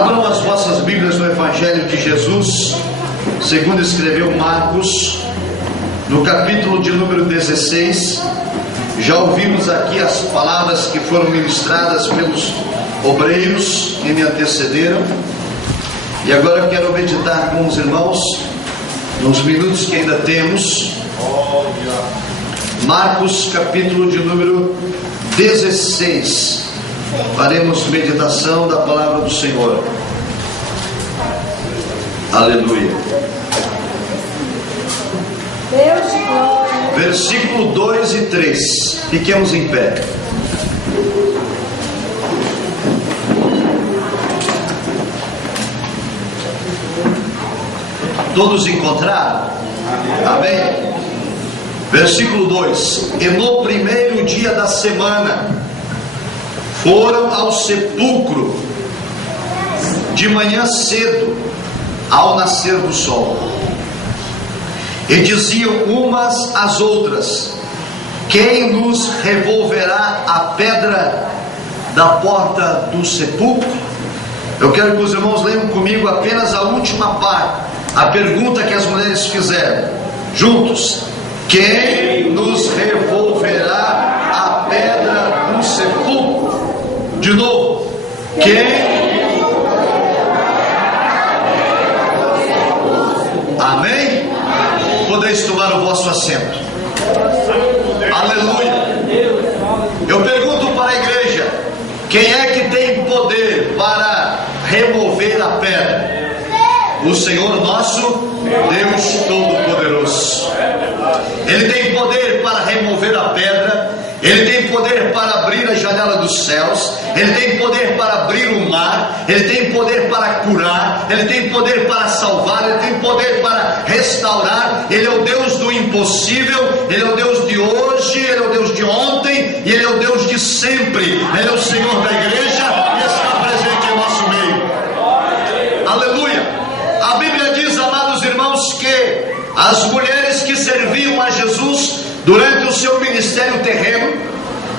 Abram as vossas Bíblias no Evangelho de Jesus, segundo escreveu Marcos, no capítulo de número 16. Já ouvimos aqui as palavras que foram ministradas pelos obreiros que me antecederam, e agora eu quero meditar com os irmãos, nos minutos que ainda temos, Marcos, capítulo de número 16. Faremos meditação da palavra do Senhor. Aleluia. Deus de glória. Versículo 2 e 3. Fiquemos em pé. Todos encontraram? Amém? Versículo 2. E no primeiro dia da semana foram ao sepulcro de manhã cedo, ao nascer do sol, e diziam umas às outras: quem nos revolverá a pedra da porta do sepulcro? Eu quero que os irmãos leiam comigo apenas a última parte, a pergunta que as mulheres fizeram, juntos: quem nos revolverá a pedra do sepulcro? De novo, quem? Amém? Podeis tomar o vosso assento. Aleluia. Eu pergunto para a igreja: quem é que tem poder para remover a pedra? O Senhor nosso Deus Todo-Poderoso. Ele tem poder para remover a pedra. Ele tem poder para abrir a janela dos céus. Ele tem poder para abrir o mar. Ele tem poder para curar. Ele tem poder para salvar. Ele tem poder para restaurar. Ele é o Deus do impossível. Ele é o Deus de hoje. Ele é o Deus de ontem. E Ele é o Deus de sempre. Ele é o Senhor da igreja e está presente em nosso meio. Aleluia. A Bíblia diz, amados irmãos, que as mulheres que serviam a Jesus durante o seu ministério terreno,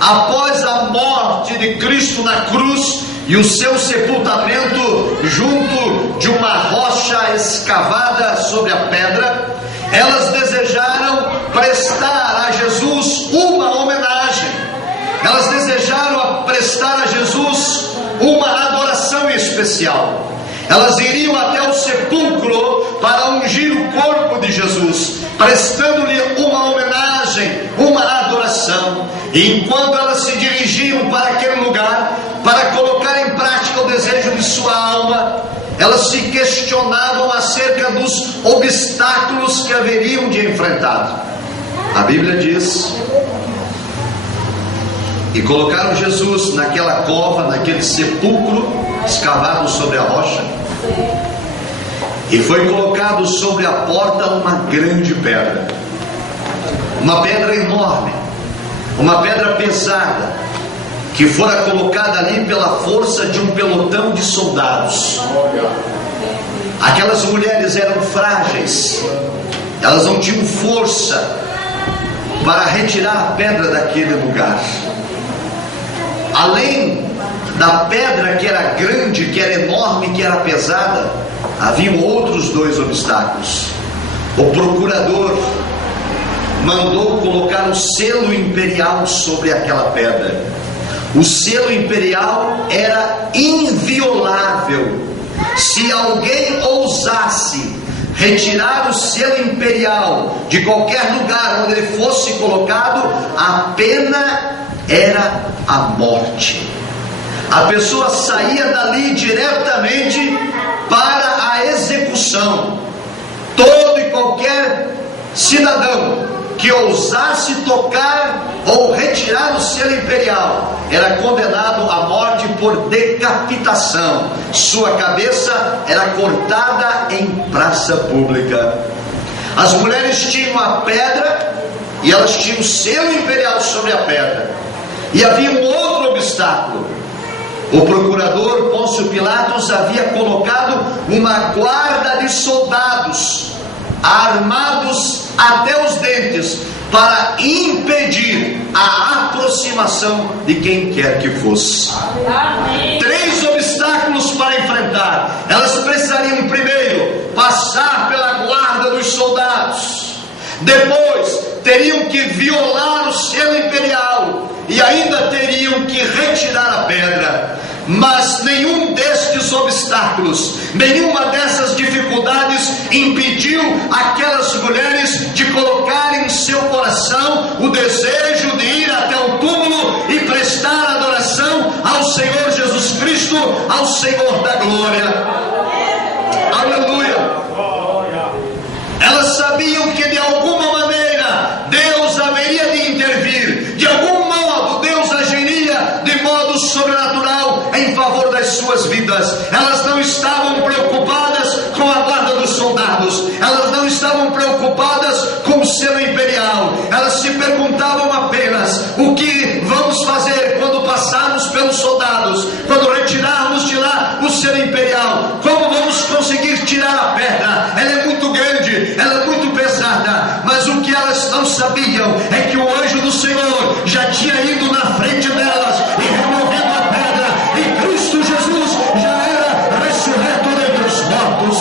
após a morte de Cristo na cruz e o seu sepultamento junto de uma rocha escavada sobre a pedra, elas desejaram prestar a Jesus uma homenagem. Elas desejaram prestar a Jesus uma adoração especial. Elas iriam até o sepulcro para ungir o corpo de Jesus, prestando-lhe uma homenagem, uma adoração. E enquanto elas se dirigiam para aquele lugar, para colocar em prática o desejo de sua alma, elas se questionavam acerca dos obstáculos que haveriam de enfrentar. A Bíblia diz: e colocaram Jesus naquela cova, naquele sepulcro escavado sobre a rocha, e foi colocado sobre a porta uma grande pedra, uma pedra enorme, uma pedra pesada, que fora colocada ali pela força de um pelotão de soldados. Aquelas mulheres eram frágeis, elas não tinham força para retirar a pedra daquele lugar. Além da pedra que era grande, que era enorme, que era pesada, haviam outros dois obstáculos. O procurador mandou colocar o selo imperial sobre aquela pedra. O selo imperial era inviolável. Se alguém ousasse retirar o selo imperial de qualquer lugar onde ele fosse colocado, a pena era a morte. A pessoa saía dali diretamente para a execução. Todo e qualquer cidadão que ousasse tocar ou retirar o selo imperial era condenado à morte por decapitação. Sua cabeça era cortada em praça pública. As mulheres tinham a pedra e elas tinham o selo imperial sobre a pedra. E havia um outro obstáculo. O procurador Pôncio Pilatos havia colocado uma guarda de soldados armados até os dentes para impedir a aproximação de quem quer que fosse. Amém. 3 obstáculos para enfrentar. Depois teriam que violar o selo imperial e ainda teriam que retirar a pedra. Mas nenhum destes obstáculos, nenhuma dessas dificuldades impediu aquelas mulheres de colocar em seu coração o desejo de ir até o túmulo e prestar adoração ao Senhor Jesus Cristo, ao Senhor da glória. Aleluia! Elas sabiam que de alguma maneira Deus haveria de intervir, de algum modo Deus agiria de modo sobrenatural em favor das suas vidas. Elas não estavam preocupadas com a guarda dos soldados, elas não estavam preocupadas com o selo imperial, elas se perguntavam apenas: o que vamos fazer quando passarmos pelos soldados, quando retirarmos de lá o selo imperial? Como vamos conseguir tirar a pedra? Ela é muito grande, ela é muito pesada. Mas o que elas não sabiam é que o anjo do Senhor já tinha ido na frente delas e removendo a pedra, e Cristo Jesus já era ressurreto dentre os mortos.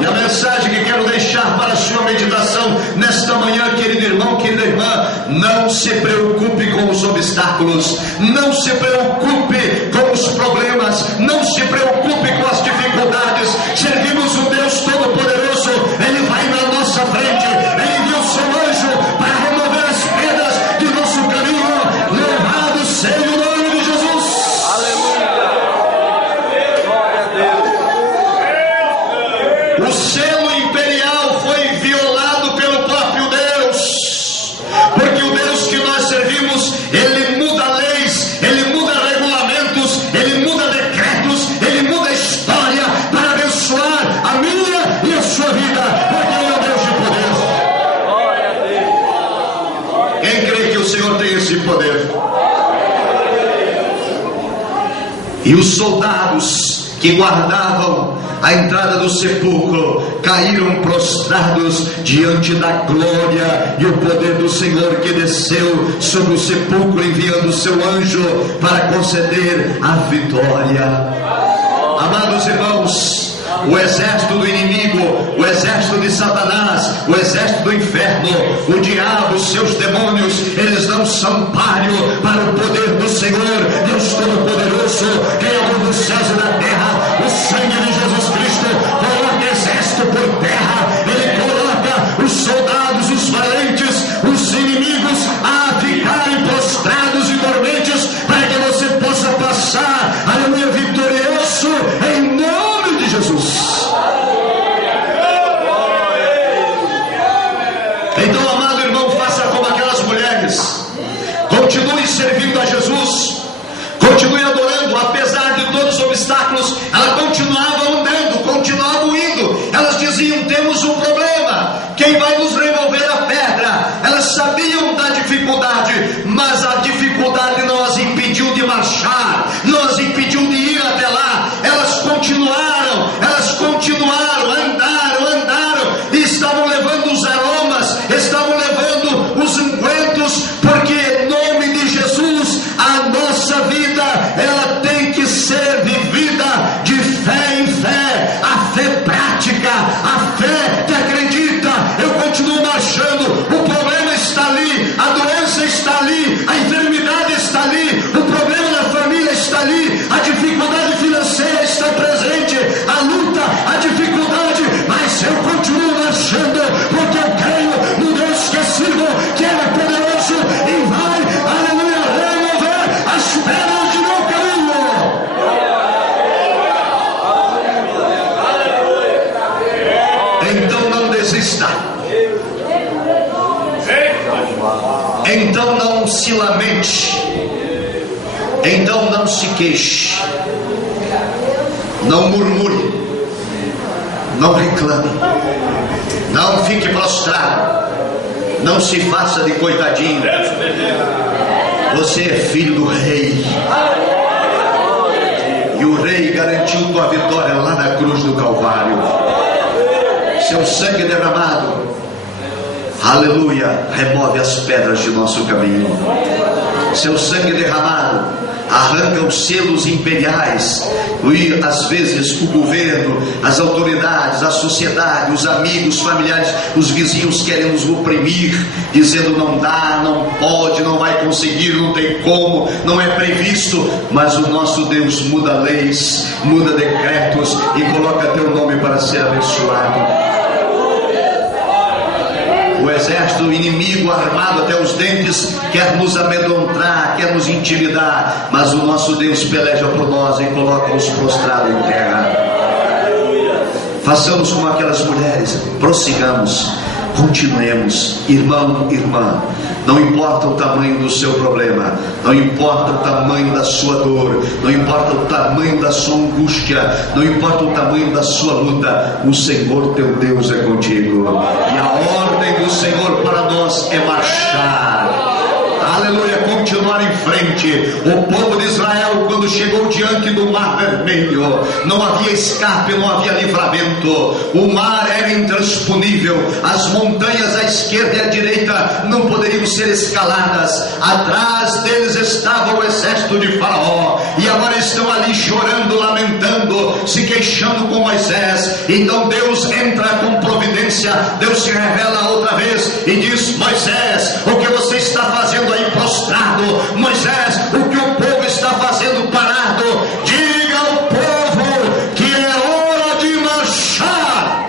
E a mensagem que quero deixar para a sua meditação nesta manhã, querido irmão, querida irmã: não se preocupe com os obstáculos, não se preocupe com os problemas, não se preocupe com as dificuldades. Servimos um Deus Todo-Poderoso, Ele vai na nossa frente, Ele enviou o seu anjo para remover as pedras de nosso caminho. Louvado seja o nome de Jesus. Aleluia! Glória a Deus! O selo imperial foi violado pelo próprio Deus, porque o Deus que nós servimos, Ele muda leis, Ele muda regulamentos, Ele muda decretos, Ele muda a história para abençoar a minha e a sua vida, porque Ele é o Deus de poder. Glória a Deus! Quem crê que o Senhor tem esse poder? E os soldados que guardavam a entrada do sepulcro caíram prostrados diante da glória e o poder do Senhor, que desceu sobre o sepulcro enviando o seu anjo para conceder a vitória. Amados irmãos, o exército do inimigo, o exército de Satanás, o exército do inferno, o diabo, os seus demônios, eles não são páreo para o poder do Senhor, Deus Todo-Poderoso, Criador dos céus e da terra. O sangue de Jesus Cristo coloca exército por terra, Ele coloca os soldados, os valentes, os inimigos a ficarem prostrados e dormentes, para que você possa passar, aleluia, vitorioso em nome de Jesus. Então, amado irmão, faça como aquelas mulheres, continue servindo a Jesus, continue adorando, apesar de todos os obstáculos. Ela continuava andando, continuava indo. Elas diziam: temos um problema, quem vai nos remover a pedra? Elas sabiam da dificuldade, mas a dificuldade não as impediu de marchar, não as impediu de ir até lá. Elas continuaram, andaram, e estavam levando os aromas, estavam levando os ungüentos, porque em nome de Jesus a nossa vida, ela tem que ser vivida de fé em fé, a fé prática, a fé que acredita. Eu continuo marchando, o problema está ali, a doença está ali, a enfermidade está ali, o problema na família está ali, a dificuldade financeira está presente, a luta, a dificuldade, mas eu continuo marchando, porque eu creio no Deus que eu sirvo, que Ele é poderoso e vai, aleluia, remover as pedras de meu caminho. Então não desista, então não se lamente, então não se queixe, não murmure, não reclame, não fique prostrado, não se faça de coitadinho. Você é filho do rei, e o rei garantiu tua vitória lá na cruz do Calvário. Seu sangue derramado, aleluia, remove as pedras de nosso caminho. Seu sangue derramado arranca os selos imperiais, e às vezes o governo, as autoridades, a sociedade, os amigos, familiares, os vizinhos querem nos oprimir, dizendo não dá, não pode, não vai conseguir, não tem como, não é previsto. Mas o nosso Deus muda leis, muda decretos e coloca teu nome para ser abençoado. O exército inimigo armado até os dentes quer nos amedrontar, quer nos intimidar, mas o nosso Deus peleja por nós e coloca-nos prostrados em terra. Façamos como aquelas mulheres, prossigamos, continuemos, irmão, irmã. Não importa o tamanho do seu problema, não importa o tamanho da sua dor, não importa o tamanho da sua angústia, não importa o tamanho da sua luta, o Senhor teu Deus é contigo, e a ordem do Senhor para nós é marchar. Aleluia, continuar em frente. O povo de Israel, quando chegou diante do Mar Vermelho, não havia escape, não havia livramento. O mar era intransponível, as montanhas à esquerda e à direita não poderiam ser escaladas. Atrás deles estava o exército de Faraó, e agora estão ali chorando, lamentando, se queixando com Moisés. Então Deus entra com providência, Deus se revela outra vez e diz: Moisés, o que você está fazendo aí prostrado? Moisés, o que o povo está fazendo parado? Diga ao povo que é hora de marchar,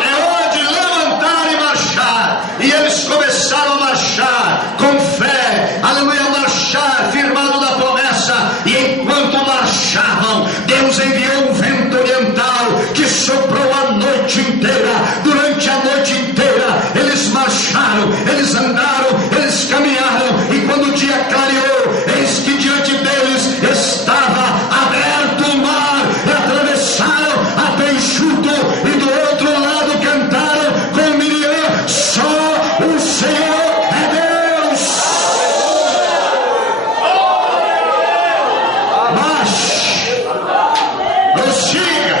é hora de levantar e marchar. E eles começaram a marchar com fé, aleluia, marchar firmado na promessa. E enquanto marchavam, Deus enviou um vento oriental que soprou a noite inteira. Durante a noite inteira eles marcharam, eles andaram, eles caminharam, e quando o dia clareou, eis que diante deles estava aberto o mar, e atravessaram até enxuto, e do outro lado cantaram com Miriam: só o Senhor é Deus. Marche, prossiga,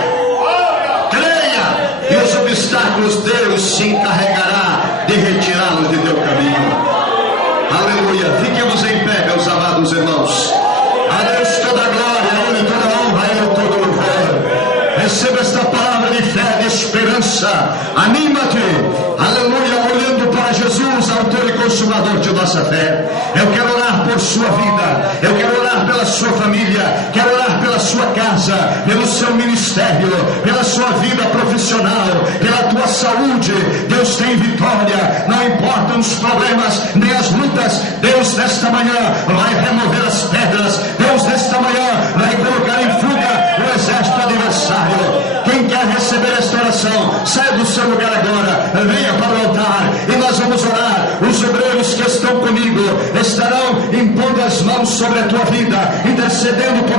creia, e os obstáculos Deus se encarregará de retirá-los de teu caminho. Aleluia. Fiquemos em pé, meus amados irmãos. A Deus toda a glória, a Ele toda a honra, a Ele todo o louvor. Receba esta palavra de fé, de esperança. Anima-te, aleluia, olhando para Jesus, autor e consumador de nossa fé. Eu quero orar por sua vida, eu quero orar pela sua família, quero orar pela sua casa, pelo seu ministério, pela sua vida profissional, pela tua saúde. Deus tem vitória, não importam os problemas nem as lutas. Deus nesta manhã vai remover as pedras, Deus nesta manhã vai colocar em fuga o exército adversário. Quem quer receber esta oração, saia do seu lugar agora, venha para o altar e nós vamos orar. Os obreiros que estão comigo estarão impondo as mãos sobre a tua vida, intercedendo por